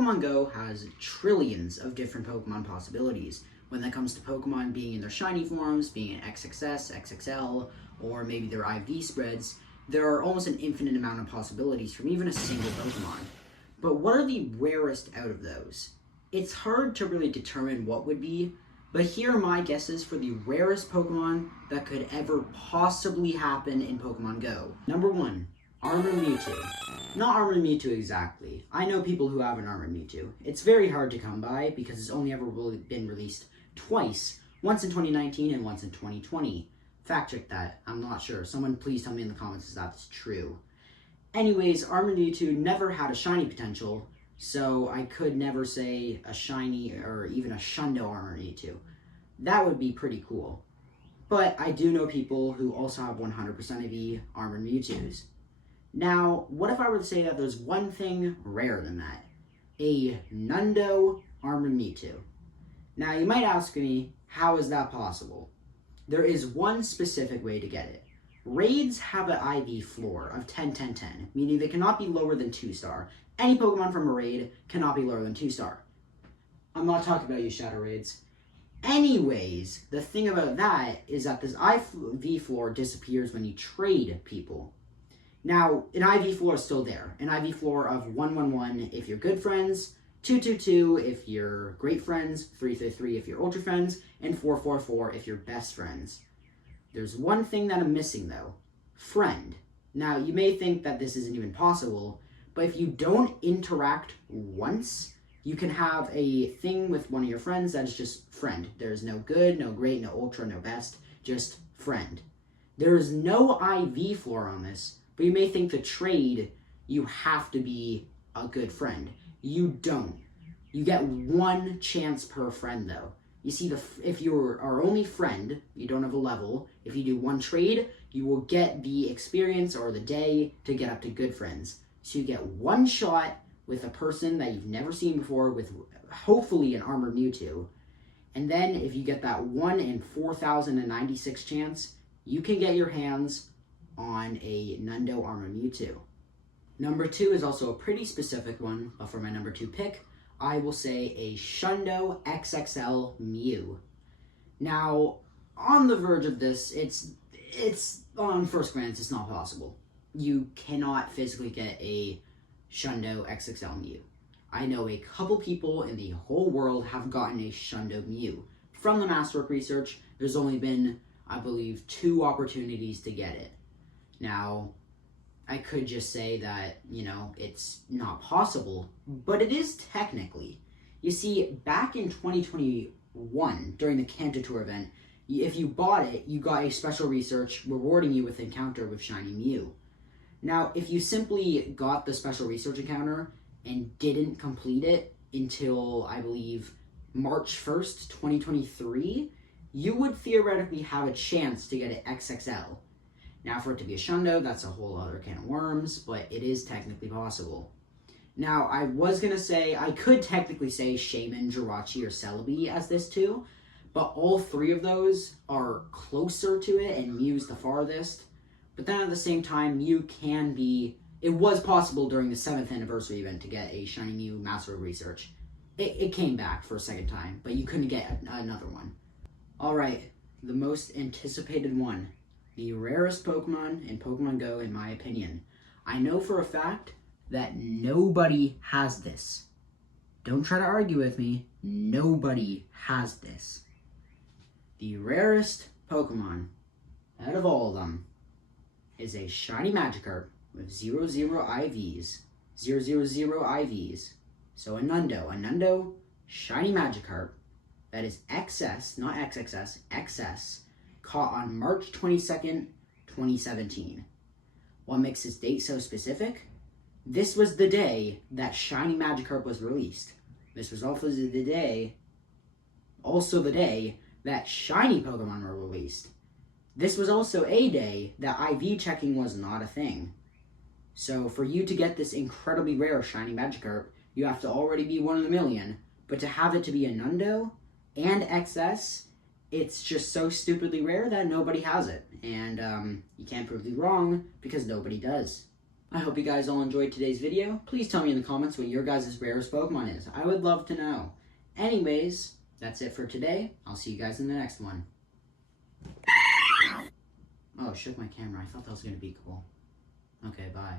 Pokemon Go has trillions of different Pokemon possibilities when it comes to Pokemon being in their shiny forms, being in XXS, XXL, or maybe their IV spreads. There are almost an infinite amount of possibilities from even a single Pokemon. But what are the rarest out of those? It's hard to really determine what would be, but here are my guesses for the rarest Pokemon that could ever possibly happen in Pokemon Go. Number 1, Armored Mewtwo. Not Armored Mewtwo exactly. I know people who have an Armored Mewtwo. It's very hard to come by because it's only ever been released twice, once in 2019 and once in 2020. Fact check that, I'm not sure. Someone please tell me in the comments if that's true. Anyways, Armored Mewtwo never had a shiny potential, so I could never say a shiny or even a Shundo Armored Mewtwo. That would be pretty cool. But I do know people who also have 100% of the Armored Mewtwo's. Now, what if I were to say that there's one thing rarer than that? A Nundo Armored Mewtwo. Now, you might ask me, how is that possible? There is one specific way to get it. Raids have an IV floor of 10-10-10, meaning they cannot be lower than 2-star. Any Pokemon from a raid cannot be lower than 2-star. I'm not talking about you, Shadow Raids. Anyways, the thing about that is that this IV floor disappears when you trade people. Now, an IV floor is still there. An IV floor of 1-1-1 if you're good friends, 2-2-2 if you're great friends, 3-3-3 if you're ultra friends, and 4-4-4 if you're best friends. There's one thing that I'm missing though. Friend. Now, you may think that this isn't even possible, but if you don't interact once, you can have a thing with one of your friends that is just friend. There's no good, no great, no ultra, no best, just friend. There is no IV floor on this, but you may think to trade, you have to be a good friend. You don't. You get one chance per friend though. You see, if you're our only friend, you don't have a level. If you do one trade, you will get the experience or the day to get up to good friends. So you get one shot with a person that you've never seen before with hopefully an Armored Mewtwo. And then if you get that 1 in 4,096 chance, you can get your hands on a Nundo Armored Mewtwo. Number 2 is also a pretty specific one, but for my number 2 pick, I will say a Shundo XXL Mew. Now, on the verge of this, it's on first glance, it's not possible. You cannot physically get a Shundo XXL Mew. I know a couple people in the whole world have gotten a Shundo Mew. From the Masterwork research, there's only been, I believe, 2 opportunities to get it. Now, I could just say that, it's not possible, but it is technically. You see, back in 2021, during the Kanto Tour event, if you bought it, you got a special research rewarding you with encounter with Shiny Mew. Now, if you simply got the special research encounter and didn't complete it until, I believe, March 1st, 2023, you would theoretically have a chance to get an XXL. Now, for it to be a Shundo, that's a whole other can of worms, but it is technically possible. Now, I was going to say, I could technically say Shaman, Jirachi, or Celebi as this too, but all 3 of those are closer to it, and Mew's the farthest. But then at the same time, Mew can be... It was possible during the 7th anniversary event to get a Shiny Mew Masterwork research. It came back for a second time, but you couldn't get another one. Alright, the most anticipated one. The rarest Pokemon in Pokemon Go, in my opinion. I know for a fact that nobody has this. Don't try to argue with me. Nobody has this. The rarest Pokemon out of all of them is a Shiny Magikarp with 00 IVs. 000 IVs. So a Nundo Shiny Magikarp that is XS, not XXS, XS, caught on March 22nd, 2017. What makes this date so specific? This was the day that Shiny Magikarp was released. This was also the day that Shiny Pokemon were released. This was also a day that IV checking was not a thing. So for you to get this incredibly rare Shiny Magikarp, you have to already be 1 in a million. But to have it to be a Nundo and XS, it's just so stupidly rare that nobody has it. And you can't prove me wrong because nobody does. I hope you guys all enjoyed today's video. Please tell me in the comments what your guys' rarest Pokemon is. I would love to know. Anyways, that's it for today. I'll see you guys in the next one. Oh, shook my camera. I thought that was going to be cool. Okay, bye.